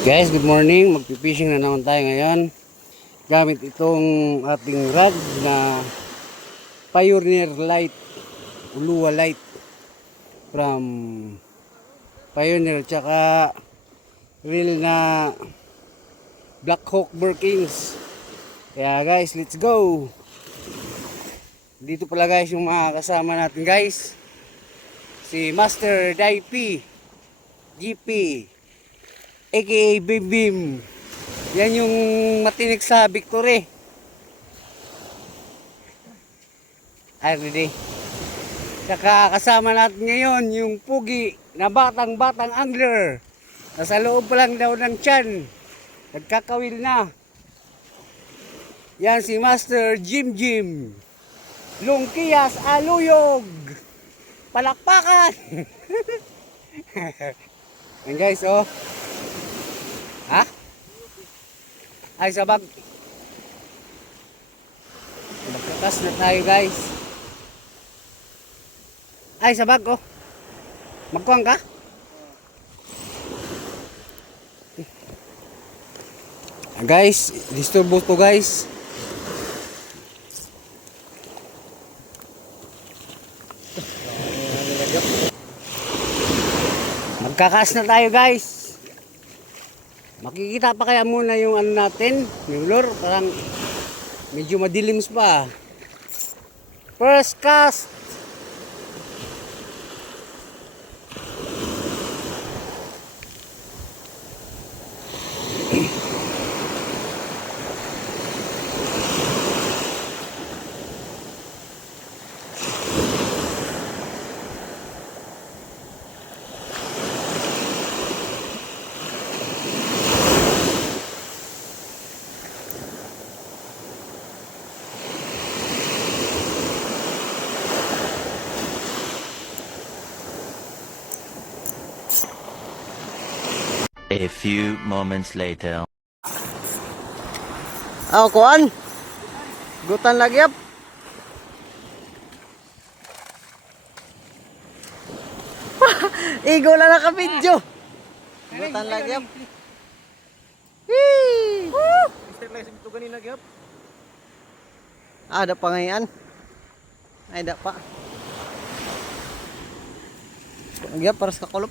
Guys, good morning. Magpipishing na naman tayo ngayon. Gamit itong ating rod na Pioneer Light, Ulua Light from Pioneer, tsaka reel na Black Hawk Burkings. Kaya guys, let's go. Dito pala guys yung mga kasama natin guys. Si Master Daipi GP aka Bim Bim. Yan yung matinik sa Victory. Ay, ready. Saka kasama natin ngayon yung pugi na batang angler. Nasa loob pa lang daw ng tiyan. Nagkakawil na. Yan si Master Jim Jim. Lungkiyas Aluyog. Palakpakan. Yan guys, oh. Ha? Ay, sabag. Magkakas na tayo guys. Ay, sabag, oh. Magkuhang ka? Guys, disturbo to guys. Magkakas na tayo guys. Makikita pa kaya muna yung ano natin, yung lure, parang medyo madilim pa. First cast. A few moments later. Aw, kuan. Gutan lagi yap. Igo lang naka-video. Gutan lagi yap. Hee! Step lang sa bito ganina gyap. Ada pa ngayon. Ay, da pa. Gyap para sa kulop.